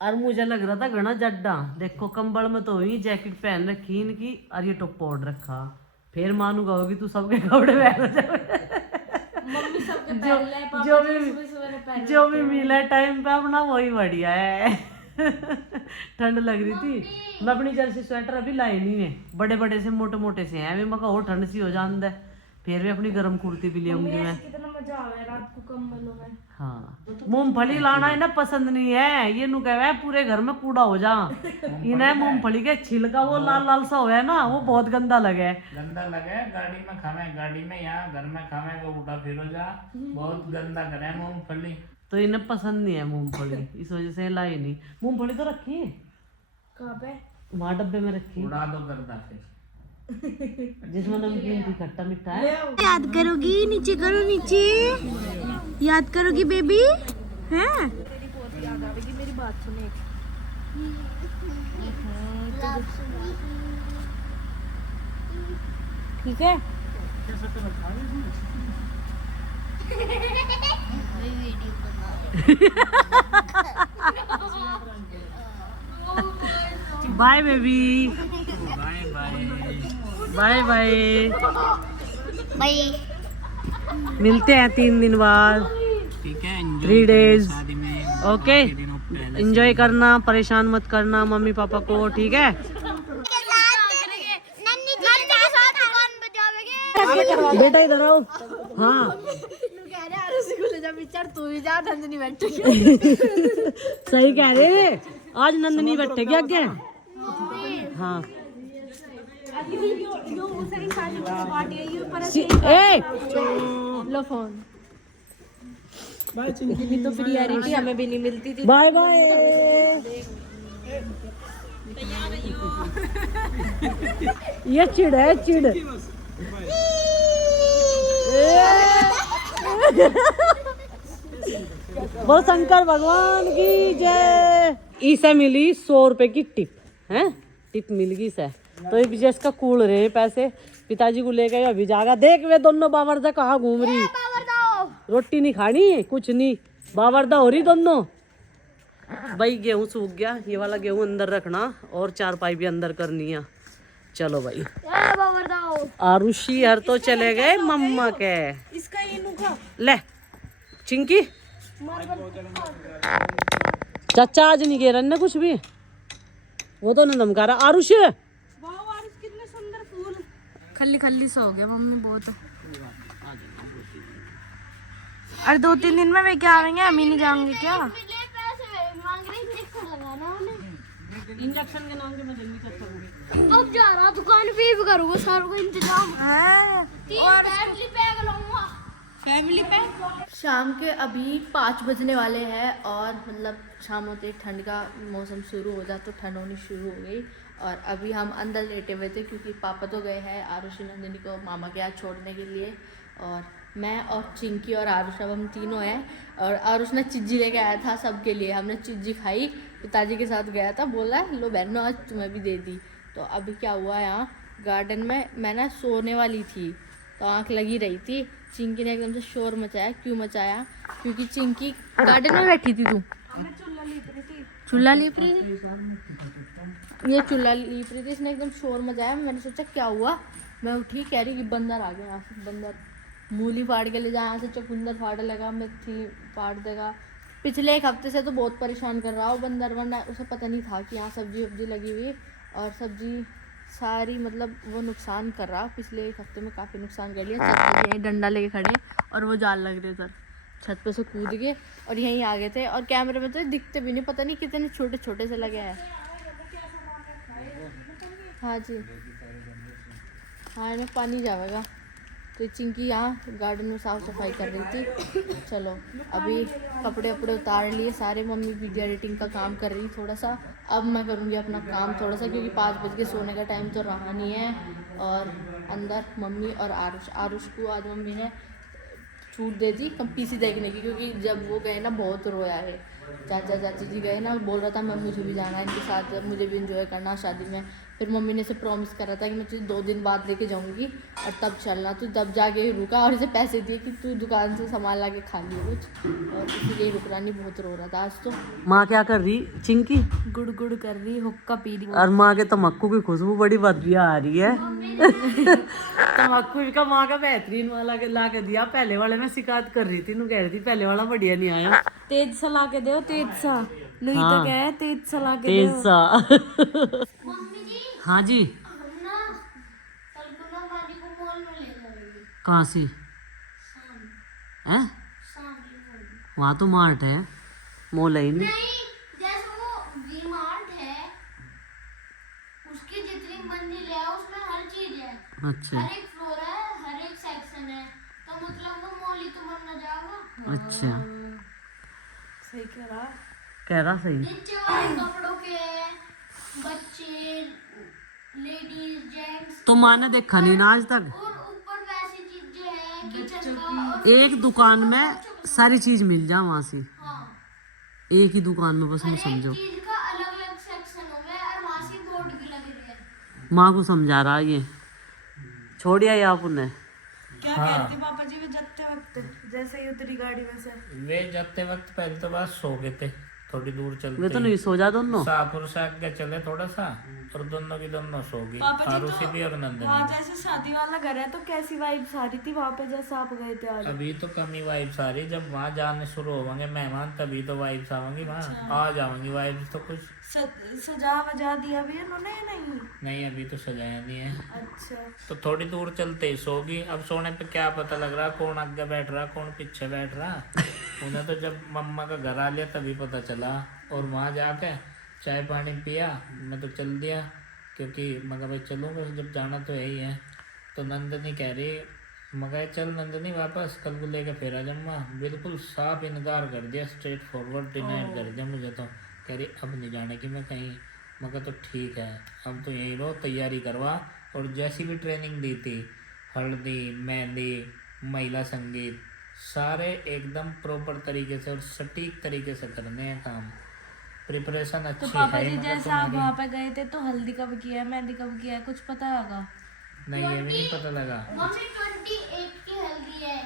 और मुझे लग रहा था घना जड्डा। देखो कंबल में तो हुई, जैकेट पहन रखी इनकी और ये टोपा ओढ़ रखा। फिर मानू कहोगी तू सबके कपड़े पहन मम्मी सबके जो पहन ले, पापा जो जी भी सुबह सुबह पहन जो भी मिला टाइम पे अपना वही बढ़िया है। ठंड लग रही थी। मैं अपनी जर्सी स्वेटर अभी लाई नहीं है, बड़े बड़े से मोटे मोटे से हैं। मैं कहा ठंड सी हो जान दे, फिर भी अपनी गर्म कुर्ती भी ले आऊंगी मैं। कितना मजा आवे रात को कंबलों में। हाँ मूंगफली लाना है ना पसंद नहीं है, ये नु कहे पूरे घर में कूड़ा हो जा। इन्हें मूंगफली के छिलका वो लाल लाल सा हो है ना, वो बहुत गंदा लगे। गंदा लगे गाड़ी में खावे, गाड़ी में यहाँ घर में खावे को उठा फिर हो जा, बहुत गंदा करे मूंगफली। तो इन्हें पसंद नहीं है मूंगफली, इस वजह से लाई नहीं। मूंगफली तो रखी है कहाँ पे? वहाँ डब्बे में रखी, उड़ा दो करता फिर जिसमें नमकीन थी, खट्टा मीठा है। याद करोगी? नीचे करो, नीचे याद करोगी बेबी? हैं? याद आवेगी मेरी बात सुने। ठीक है। Bye baby, bye bye bye bye. भाई मिलते हैं 3 दिन बाद, ठीक है 3 days। शादी में ओके एंजॉय करना, परेशान मत करना मम्मी पापा को, ठीक है। बेटा इधर आओ। हाँ तू भी जा, नंदनी बैठे। सही कह रहे, आज नंदनी बैठेगी आगे। हाँ ए लो फोन। भी तो फ्री आ रही थी, हमें भी नहीं मिलती थी। Bye bye. ये चिड़ है, चिड़। बोल शंकर भगवान की जय। इसे मिली 100 रुपए की टिप है, टिप मिल गई इसे। तो ये बिजनेस का कूल रहे पैसे, पिताजी को लेके अभी जागा। देख वे दोनों बावरदा कहाँ घूम रही, रोटी नहीं खानी कुछ नहीं, बावरदा हो रही दोनों। भाई गेहूं सूख गया, ये वाला गेहूं अंदर रखना और 4 पाई भी अंदर करनी है। चलो भाई आरुषी हर तो चले गए मम्मा के। इसका ये नुका ले चिंकी, चाचा आज नहीं गिरा ना कुछ भी, वो तो ना धमका रहा। आरुष कितने सुंदर फूल। खल्ली खल्ली सा हो गया मम्मी बहुत। अरे 2-3 दिन में वे क्या आएंगे, हम ही नहीं जाएंगे क्या? इंजेक्शन के नाम के मैं जल्दी चेक करूंगी। अब जा रहा दुकान पे भी करूंगा सारों का इंतजाम है। और फैमिली पैक लूंगा। Family pack. शाम के अभी 5 बजने वाले हैं और मतलब शाम होते ठंड का मौसम शुरू हो जाता, तो ठंड होनी शुरू हो गई। और अभी हम अंदर लेटे हुए थे क्योंकि पापा तो गए हैं आरुषि नंदिनी को मामा के यहाँ छोड़ने के लिए, और मैं और चिंकी और आरुष अब हम तीनों हैं। और आरुष ने चिज्जी लेके आया था सबके लिए, हमने चिज्जी खाई, पिताजी के साथ गया था, बोला लो बहनों आज तुम्हें भी दे दी। तो अभी क्या हुआ, यहाँ गार्डन में मैं ना सोने वाली थी तो आँख लगी रही थी, चिंकी ने एकदम से शोर मचाया। क्यों मचाया? क्योंकि चिंकी गार्डन में बैठी थी। तू चूल्हा लीप रही थी, ये चूल्हा लीप रही थी, इसने एकदम शोर मचाया। मैंने सोचा क्या हुआ, मैं उठी, कह रही कि बंदर आ गया यहाँ से, बंदर मूली फाड़ के ले जाए, यहाँ से चुकंदर फाड़ लेगा, मेथी फाड़ देगा। पिछले 1 हफ्ते से तो बहुत परेशान कर रहा हो बंदर, वरना उसे पता नहीं था कि यहाँ सब्जी वब्जी लगी हुई, और सब्जी सारी मतलब वो नुकसान कर रहा। पिछले 1 हफ्ते में काफ़ी नुकसान कर लिया। छत पे डंडा लेके खड़े और वो जाल लग रहे सर, छत पे से कूद गए और यहीं आ गए थे। और कैमरे में तो दिखते भी नहीं, पता नहीं कितने छोटे छोटे से लगे हैं। हाँ जी, हाँ इन्हें पानी जाएगा। तो चिंकी यहाँ गार्डन में साफ़ सफाई कर रही थी। चलो अभी कपड़े वपड़े उतार लिए सारे, मम्मी वीडियो एडिटिंग का काम कर रही थोड़ा सा। अब मैं करूँगी अपना काम थोड़ा सा, क्योंकि 5 बज के सोने का टाइम तो रहा नहीं है। और अंदर मम्मी और आरुष को आज मम्मी ने छूट दे दी पीसी देखने की, क्योंकि जब वो गए ना बहुत रोया है। चाचा चाची जी गए ना, बोल रहा था मैं मुझे भी जाना है इनके साथ, मुझे भी इंजॉय करना शादी में। फिर मम्मी ने से प्रॉमिस करा था कि मैं तुझे 2 दिन बाद लेके जाऊंगी और तब चलना, तो तब जाके रुका और इसे पैसे दिए कि तू दुकान से सामान ला के खा लियो कुछ, और इसीलिए रुक रहा नहीं, बहुत रो रहा था आज तो। माँ क्या कर रही? चिंकी गुड़ गुड़ कर रही, हुक्का पी रही। और माँ के तम्बाकू की खुशबू बड़ी बढ़िया आ रही है। तम्बाकू का माँ का बेहतरीन वाला ला के दिया। पहले वाले में शिकायत कर रही थी, कह रही थी पहले वाला बढ़िया नहीं आया। तेज सा ला के दो, तेज सा नहीं हाँ। तो क्या है, तेज सा ला के तेज दो। सा। हाँ जी। कहाँ से? हैं? वहाँ तो मार्ट है, मॉल है ही नहीं। जैसे वो वी-मार्ट है, उसकी जितनी मंजिल है उसमें हर चीज है। अच्छा हर एक फ्लोर है, हर एक सेक्शन है, तो मतलब वो मॉल ही तो बनना जाएगा। अच्छा, सही कह रहा। सही। नीचे वाले कपड़ों के हैं, बच्चे, लेडीज, जेंट्स, तो माँ ने देखा नहीं ना आज तक। और ऊपर वैसी चीजें हैं किचन का, और एक दुकान में सारी चीज मिल जा वहाँ से, हाँ, एक ही दुकान में, बस मैं समझो। चीज का अलग अलग सेक्शन हो गया और वहाँ से बोर्ड भी लगे रहे हैं। माँ को समझा रहा ये, छोड़िया ये आप उन्हें। क्या कह रही थी पापा जी? वे जाते वक्त जैसे ही उतरी गाड़ी में से, वे जाते वक्त पहले तो बस सो गए थे, थोड़ी दूर चलते वे तो नहीं सो जा दोनों। शाहपुर से आगे चले थोड़ा सा, और दोनों की दोनों सो गई, पापा जी आरुषि तो भी और नंदनी वहाँ भी। जैसे शादी वाला घर है तो कैसी वाइब्स आ रही थी वहाँ पे जैसे आप गए थे आज? अभी तो कमी वाइब्स आ रही, जब वहाँ जाने शुरू होंगे मेहमान तभी तो वाइब्स आवेंगी, वहाँ आ जाएंगी वाइब्स तो कुछ। सजा वजा दिया भी उन्होंने या नहीं? नहीं अभी तो सजाया नहीं है, अच्छा, तो थोड़ी दूर चलते ही सोगी। अब सोने पे क्या पता लग रहा कौन आगे बैठ रहा कौन पीछे बैठ रहा, उन्हें तो जब मम्मा का घर आ लिया तभी पता चला। और वहाँ जाके चाय पानी पिया, मैं तो चल दिया क्योंकि मगर भाई चलूँगा जब जाना तो यही है। तो नंदनी कह रही, मगर चल नंदनी वापस कल को लेके फिर आ जाऊँगा। बिल्कुल साफ इनकार कर दिया, स्ट्रेट फॉरवर्ड डिनाइड कर दिया मुझे। तो कह रही अब नहीं जाने की मैं कहीं। मगर तो ठीक है, अब तो यहीं रहो, तैयारी करवा। और जैसी भी ट्रेनिंग दी थी, हल्दी, मेहंदी, महिला संगीत, सारे एकदम प्रॉपर तरीके से और सटीक तरीके से करने हैं काम। प्रिपरेशन अच्छी तो पापा है जी मगर जैसे आप तुम्हारी। वहाँ पे गए थे तो हल्दी कब किया है, मेहंदी कब किया है, कुछ पता होगा? नहीं ये भी नहीं पता लगा। मम्मी 28 की हल्दी है।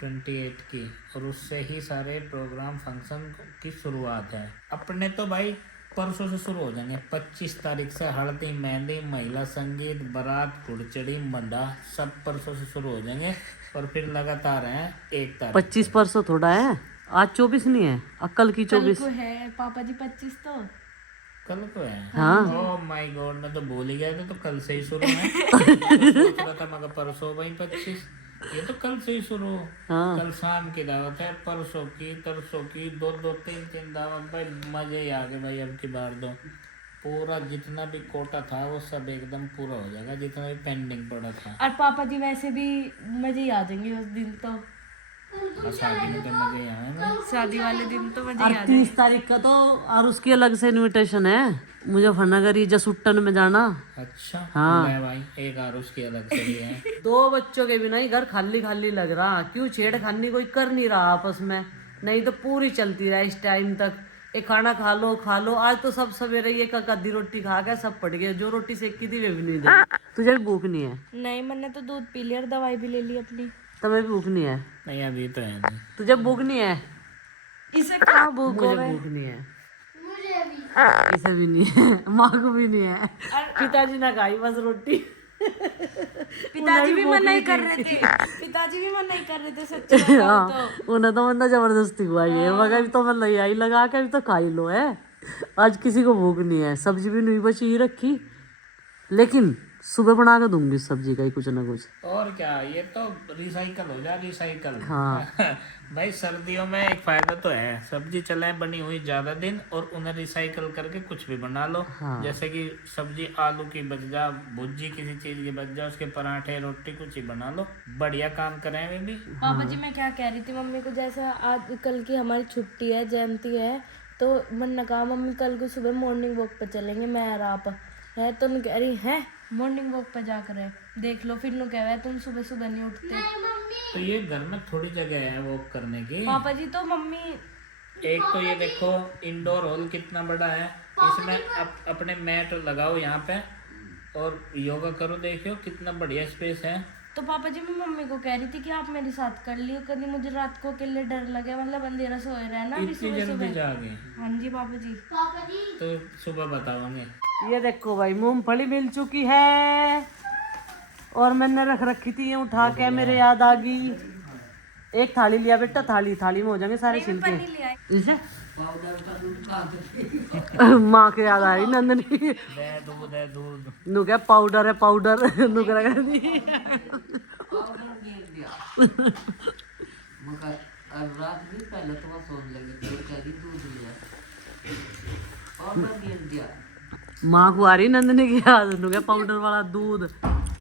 28 की, और उससे ही सारे प्रोग्राम फंक्शन की शुरुआत है। अपने तो भाई परसों से शुरू हो जाएंगे। 25 तारीख से हल्दी, मेहंदी, महिला संगीत, बारात, घुड़चड़ी, मंडा सब परसों से शुरू हो जाएंगे, और फिर लगातार हैं 1 तारीख। 25 परसों थोड़ा है, आज 24 नहीं है, कल की कल 24। को है पापा जी 25 तो। कल को है? हाँ। ओह माय गॉड, मैं तो भूल ही गया था। तो कल से ही शुरू है। सोच रहा था मगर परसों भाई 25, ये तो कल से ही शुरू। हाँ। कल शाम की दावत है, परसों की, तरसों की, दो 3 दावत। भाई मजे ही आ गए भाई। अब की बार दो पूरा जितना भी कोटा था वो सब एकदम पूरा हो जाएगा, जितना भी पेंडिंग पड़ा था। और पापा जी वैसे भी मजे ही आ जाएंगे उस दिन तो, और शादी में तो मजे ही आएंगे। शादी वाले दिन तो मजे और ही आ जाएंगे। 30 तारीख का तो और उसकी अलग से इनविटेशन है, मुजफ्फरनगर ही जसुट्टन में जाना। अच्छा हाँ। ले भाई, एक आरुष की अलग से भी है। 2 बच्चों के बिना ही घर खाली खाली लग रहा। क्यों छेड़खानी कोई कर नहीं रहा आपस में, नहीं तो पूरी चलती रहा इस टाइम तक। एक खाना खा लो खा लो। आज तो सब सवेरे ये आधी रोटी खा के सब पड़ गए, जो रोटी सेकी थी वे भी नहीं दे। तुझे भी भूख नहीं है? नहीं, मैंने तो दूध पी लिया और दवाई भी ले ली अपनी। तुम्हें भी भूख नहीं है? नहीं अभी तो है नहीं। तुझे भूख नहीं है? इसे कहाँ भूख मुझे होवे? भूख नहीं है, मुझे भी। इसे भी नहीं है, माँ को भी नहीं है। पिताजी ने खाई बस रोटी। पिताजी भी मना ही कर रहे थे, पिताजी भी मना ही कर रहे थे सच्ची बताऊं हाँ, तो। उन्हें तो बंदा जबरदस्ती हुआ ये मगर अभी तो मैं ले आई लगा के, अभी तो खा ही लो है। आज किसी को भूख नहीं है, सब्जी भी नहीं बची ही रखी, लेकिन सुबह बना के दूंगी सब्जी का ही कुछ ना कुछ। और क्या, ये तो रिसाइकल हो जा, रिसाइकल। हाँ। भाई सर्दियों में एक फायदा तो है, सब्जी चलाए बनी हुई ज्यादा दिन, और उन्हें रिसाइकल करके कुछ भी बना लो। हाँ। जैसे कि सब्जी आलू की बच जा, भुजी किसी चीज की बच जा, उसके पराठे रोटी कुछ ही बना लो, बढ़िया काम करें वे भी। पापा जी मैं क्या कह रही थी मम्मी को, जैसे आज कल की हमारी छुट्टी है, जयंती है, तो मैंने कहा मम्मी कल को सुबह मॉर्निंग वॉक पे चलेंगे मैं और आप है, तो कह रही है मॉर्निंग वॉक पे जाकर है, देख लो फिर नु कह रहा है तुम सुबह सुबह नहीं उठते। तो ये घर में थोड़ी जगह है वॉक करने की। पापा जी तो मम्मी एक तो ये देखो इंडोर हॉल कितना बड़ा है, इसमें अपने मैट लगाओ यहाँ पे और योगा करो, देखियो कितना बढ़िया स्पेस है। तो पापा जी मैं मम्मी को कह रही थी कि आप मेरे साथ कर लियो, कभी मुझे रात को अकेले डर लगे, मतलब अंधेरा सोए रहना अभी इतनी सुबह जल्दी सुबह। जागे हाँ जी पापा जी। तो सुबह बताओगे। ये देखो भाई मूंगफली मिल चुकी है और मैंने रख रखी थी, ये उठा के मेरे याद आ गई। एक थाली लिया बेटा, थाली थाली में हो जाएंगे सारे छिलके। इसे माँ के याद आ रही नंदनी, दे दूध नु क्या पाउडर है पाउडर नु कर दी। रात भी पहले तो वह सोने लगी फिर कह दी दूध लिया और मैं गिर दिया। माँ को आ रही नंदनी की याद, नु क्या पाउडर वाला दूध